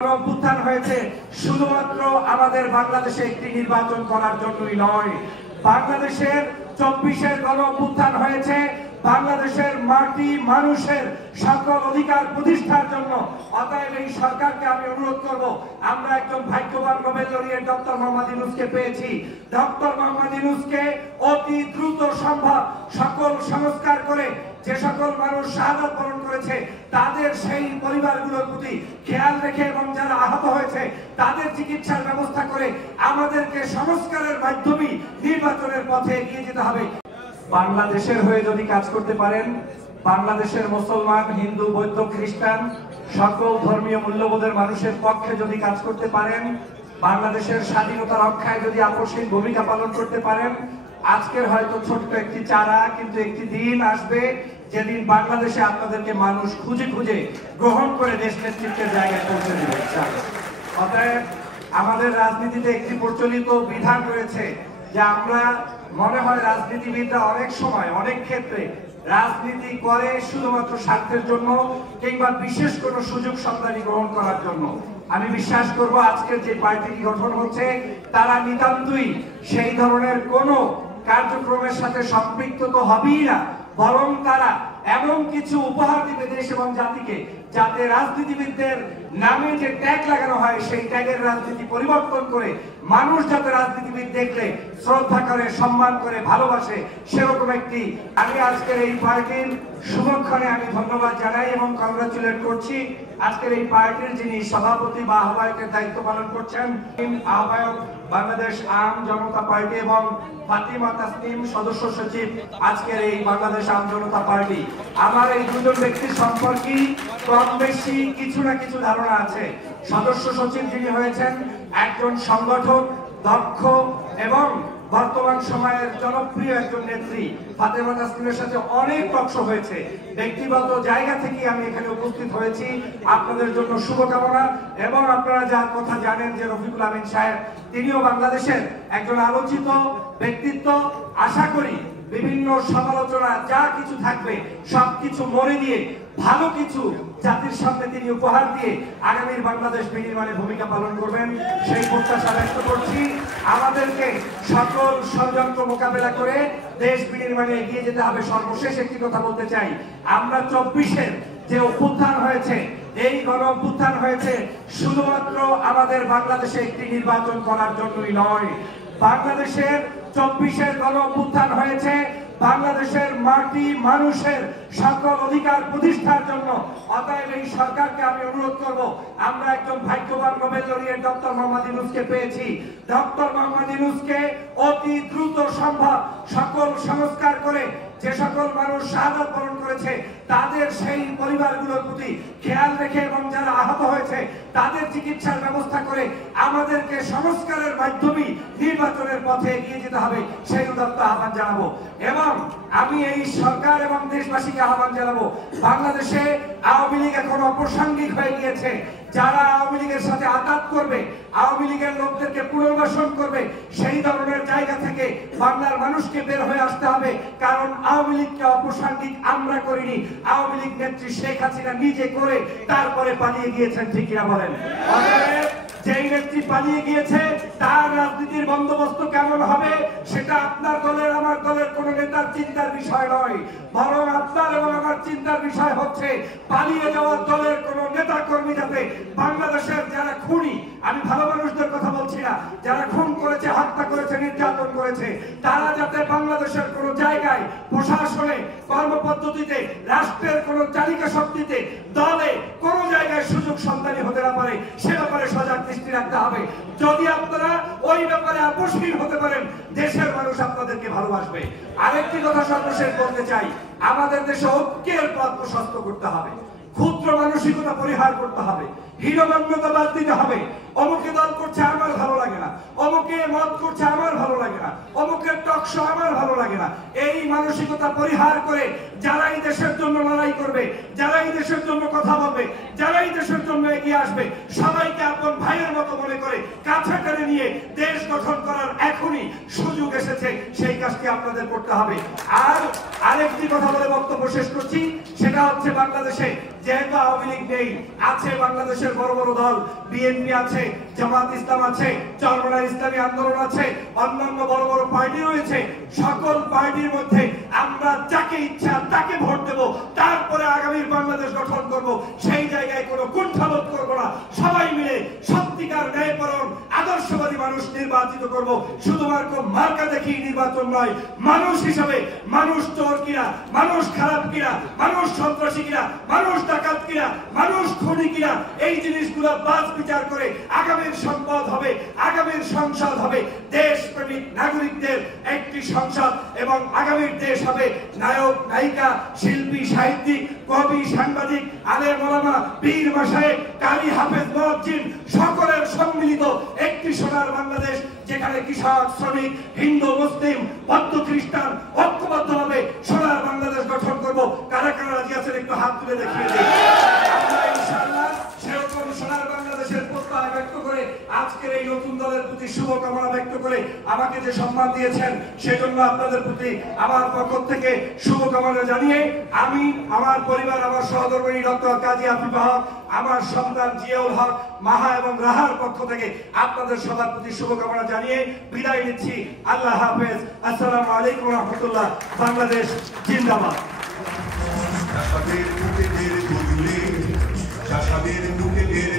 অভ্যুত্থান হয়েছে শুধুমাত্র আমাদের বাংলাদেশে একটি নির্বাচন করার জন্যই নয়। বাংলাদেশের 24-এর গণ অভ্যুত্থান হয়েছে বাংলাদেশের মাটি মানুষের সকল অধিকার প্রতিষ্ঠার জন্য। অতএব এই সরকারকে আমি অনুরোধ করব, আমরা একজন ভাগ্যবান নোবেল লরিয়েট ডক্টর মোহাম্মদ ইউনূসকে পেয়েছি। ডক্টর মোহাম্মদ ইউনূসকে অতি দ্রুত সম্ভব সকল সংস্কার করে যে সকল মানুষ শাহাদাত বরণ করেছে তাদের সেই পরিবারগুলোর প্রতি খেয়াল রেখে এবং যারা আহত হয়েছে তাদের চিকিৎসার ব্যবস্থা করে আমাদেরকে সংস্কারের মাধ্যমে নির্বাচনের পথে এগিয়ে যেতে হবে। বাংলাদেশের হয়ে যদি কাজ করতে পারেন, বাংলাদেশের মুসলমান, হিন্দু, বৌদ্ধ, খ্রিস্টান সকল ধর্মীয় মূল্যবোধের মানুষের পক্ষে যদি কাজ করতে পারেন, বাংলাদেশের স্বাধীনতা রক্ষায় যদি আপসহীন ভূমিকা পালন করতে পারেন, আজকের হয়তো ছোট্ট একটি চারা, কিন্তু একটি দিন আসবে যেদিন বাংলাদেশে আপনাদেরকে মানুষ খুঁজে খুঁজে গ্রহণ করে দেশ নেতৃত্বের জায়গায় পৌঁছে দেবে। অতএব আমাদের রাজনীতিতে একটি প্রচলিত বিধান রয়েছে যে আমরা মনে হয় রাজনীতিবিদরা অনেক সময় অনেক ক্ষেত্রে রাজনীতি করে শুধুমাত্র স্বার্থের জন্য কিংবা বিশেষ কোনো সুযোগ সন্ধানী গ্রহণ করার জন্য। আমি বিশ্বাস করব আজকের যে পার্টিটি গঠন হচ্ছে তারা নিতান্তই সেই ধরনের কোনো কার্যক্রমের সাথে সম্পৃক্ত তো হবেই না, বরং তারা এমন কিছু উপহার দিবে দেশ এবং জাতিকে যাতে রাজনীতিবিদদের নামে যে ট্যাগ লাগানো হয় সেই ট্যাগের রাজনীতি পরিবর্তন করে মানুষ যাতে রাজনীতিবিদ দেখলে শ্রদ্ধা করে, সম্মান করে, ভালোবাসে, সেরকম একটি আমি আজকের এই পার্টির শুভক্ষণে আমি ধন্যবাদ জানাই এবং কংগ্রাচুলেট করছি আজকের এই পার্টির যিনি সভাপতি বা আহ্বায়কের দায়িত্ব পালন করছেন, আহ্বায়ক বাংলাদেশ আম জনতা পার্টি এবং ফাতিমা তাসনিম সদস্য সচিব আজকের এই বাংলাদেশ আম জনতা পার্টি। আমার এই দুজন ব্যক্তির সম্পর্কে কম বেশি কিছু না কিছু ধারণা আছে। সদস্য সচিব যিনি হয়েছেন একজন সংগঠক, দক্ষ এবং বর্তমান সময়ের জনপ্রিয় একজন নেত্রী। ফাতেমা তাসনিমের সাথে অনেক টক শো হয়েছে, ব্যক্তিগত জায়গা থেকে আমি এখানে উপস্থিত হয়েছি। আপনাদের জন্য শুভকামনা। এবং আপনারা যার কথা জানেন যে রফিকুল আমিন সাহেব, তিনিও বাংলাদেশের একজন আলোচিত ব্যক্তিত্ব। আশা করি বিভিন্ন সমালোচনা যা কিছু থাকবে সবকিছু মরে দিয়ে ভালো কিছু জাতির সামনে তিনি উপহার দিয়ে আগামীর বাংলাদেশ বিনির্মাণে ভূমিকা পালন করবেন সেই প্রত্যাশা ব্যক্ত করছি। আমাদেরকে সকল ষড়যন্ত্র মোকাবেলা করে দেশ বিনির্মাণে এগিয়ে যেতে হবে। সর্বশেষ একটি কথা বলতে চাই, আমরা 24-এর যে অভ্যুত্থান হয়েছে, এই গণ অভ্যুত্থান হয়েছে শুধুমাত্র আমাদের বাংলাদেশে একটি নির্বাচন করার জন্যই নয়। বাংলাদেশের 24-এর গণ অভ্যুত্থান হয়েছে বাংলাদেশের মাটি মানুষের সকল অধিকার প্রতিষ্ঠার জন্য। অতএব এই সরকারকে আমি অনুরোধ করব, আমরা একজন ভাগ্যবান নোবেল লরিয়েট ডক্টর মোহাম্মদ ইউনূসকে পেয়েছি। ডক্টর মোহাম্মদ ইউনূসকে অতি দ্রুত সম্ভব সকল সংস্কার করে যে সকল মানুষ শাহাদাত বরণ করেছে তাদের সেই পরিবারগুলোর প্রতি খেয়াল রেখে এবং যারা আহত হয়েছে তাদের চিকিৎসার ব্যবস্থা করে আমাদেরকে সংস্কারের মাধ্যমে নির্বাচনের পথে এগিয়ে যেতে হবে সেই উদাত্ত আহ্বান জানাবো। এবং আমি এই সরকার এবং দেশবাসীকে আহ্বান জানাবো, বাংলাদেশে আওয়ামী লীগ এখন অপ্রাসঙ্গিক হয়ে গিয়েছে। যারা আওয়ামী লীগের সাথে আঘাত করবে, আওয়ামী লীগের লোকদেরকে পুনর্বাসন করবে, সেই ধরনের জায়গা থেকে বাংলার মানুষকে বের হয়ে আসতে হবে। কারণ আওয়ামী লীগকে অপ্রাসঙ্গিক আমরা করিনি, আওয়ামী লীগ নেত্রী শেখ হাসিনা নিজে করে তারপরে পালিয়ে গিয়েছেন, ঠিক কিনা বলেন? যেই নেত্রী পালিয়ে গিয়েছে তার রাজনীতির বন্দোবস্ত কেমন হবে সেটা আপনার দলের আমার দলের কোন নেতার চিন্তার বিষয় নয়, বরং আপনার এবং আমার চিন্তার বিষয় হচ্ছে পালিয়ে যাওয়ার দলের কোন নেতা কর্মী যাতে বাংলাদেশের যারা খুনি, আমি ভালো মানুষদের কথা বলছি না, যারা খুন করেছে, হত্যা করেছে, নির্যাতন করেছে, তারা যাতে বাংলাদেশের কোন জায়গায় প্রশাসনে, কর্মপদ্ধতিতে, রাষ্ট্রের কোন চালিকা শক্তিতে, দলে কোন জায়গায় সুযোগ সন্ধানী হতে না পারে সে ব্যাপারে সজাগ দৃষ্টি রাখতে হবে। যদি আপনারা ওই ব্যাপারে আপোষহীন হতে পারেন, দেশের মানুষ আপনাদেরকে ভালোবাসবে। আরেকটি কথা সর্বশেষ বলতে চাই, আমাদের দেশে ঐক্যের পথ প্রশস্ত করতে হবে, ক্ষুদ্র মানসিকতা পরিহার করতে হবে, হীনমান্যতা বাদ দিতে হবে। অমুকে দল করছে আমার ভালো লাগে না, অমুকে মত করছে আমার ভালো লাগে না, অমুকের টকশো আমার ভালো লাগে না, এই মানসিকতা পরিহার করে যারাই দেশের জন্য লড়াই করবে, যারাই দেশের জন্য কথা বলবে, যারাই দেশের জন্য এগিয়ে আসবে, সবাইকে আপন ভাইয়ের মতো মনে করে কাছে টেনে নিয়ে দেশ গঠন করার এখনই সুযোগ এসেছে, সেই কাজটি আপনাদের করতে হবে। আর আরেকটি কথা বলে বক্তব্য শেষ করছি, সেটা হচ্ছে বাংলাদেশে যেহেতু আওয়ামী লীগ নেই, আছে বাংলাদেশে বাংলাদেশের বড় বড় দল বিএনপি আছে, জামাত ইসলাম আছে, চরমনাই ইসলামী আন্দোলন আছে, অন্যান্য বড় বড় পার্টি রয়েছে। সকল পার্টির মধ্যে আমরা যাকে ইচ্ছা তাকে ভোট দেব, তারপরে আগামীর বাংলাদেশ গঠন করব। সেই জায়গায় কোনো কুণ্ঠাবোধ করব না। সবাই মিলে সত্যিকার ন্যায়পরায়ণ আদর্শবাদী মানুষ নির্বাচিত করব। শুধুমাত্র মার্কা দেখি নির্বাচন নয়, মানুষ হিসাবে মানুষ চোর কিনা, মানুষ খারাপ কিনা, মানুষ সন্ত্রাসী কিনা, মানুষ ডাকাত কিনা, মানুষ খুনি কিনা, এই জিনিসগুলো বাছ বিচার করে আগামীর সম্পদ হবে, আগামীর সংসদ হবে দেশপ্রেমিক নাগরিকদের একটি সংসদ, এবং আগামীর দেশ হবে নায়ক নায়িকা, শিল্পী, সাহিত্যিক, কবি, সাংবাদিক, আলেম ওলামা, পীর মাশায়েখ, কারি, হাফেজ, মুয়াজ্জিন সকলের সম্মিলিত একটি সোনার বাংলাদেশ, যেখানে কৃষক, শ্রমিক, হিন্দু, মুসলিম, বৌদ্ধ, খ্রিস্টান ঐক্যবদ্ধভাবে সোনার বাংলাদেশ গঠন করব। কারা কারা রাজি আছেন একটু হাত তুলে দেখিয়ে দিন। আমরা ইনশাআল্লাহ সেরকম সোনার বাংলাদেশের প্রত্যয় ব্যক্ত করে আজকের এই নতুন দলের প্রতি শুভকামনা ব্যক্ত করে আমাকে যে সম্মান দিয়েছেন সেজন্য আপনাদের প্রতি আমার পক্ষ থেকে শুভকামনা জানিয়ে আমি, আমার পরিবার, আমার সহধর্মিণী ডক্টর কাজী আফিফা হক, আমার সন্তান জিয়াউল হক, মাহা এবং রাহার পক্ষ থেকে আপনাদের সবার প্রতি শুভকামনা জানিয়ে বিদায় নিচ্ছি। আল্লাহ হাফেজ। আসসালামু আলাইকুম ওয়া রাহমাতুল্লাহ। বাংলাদেশ জিন্দাবাদ। চাষাদের বুকেদের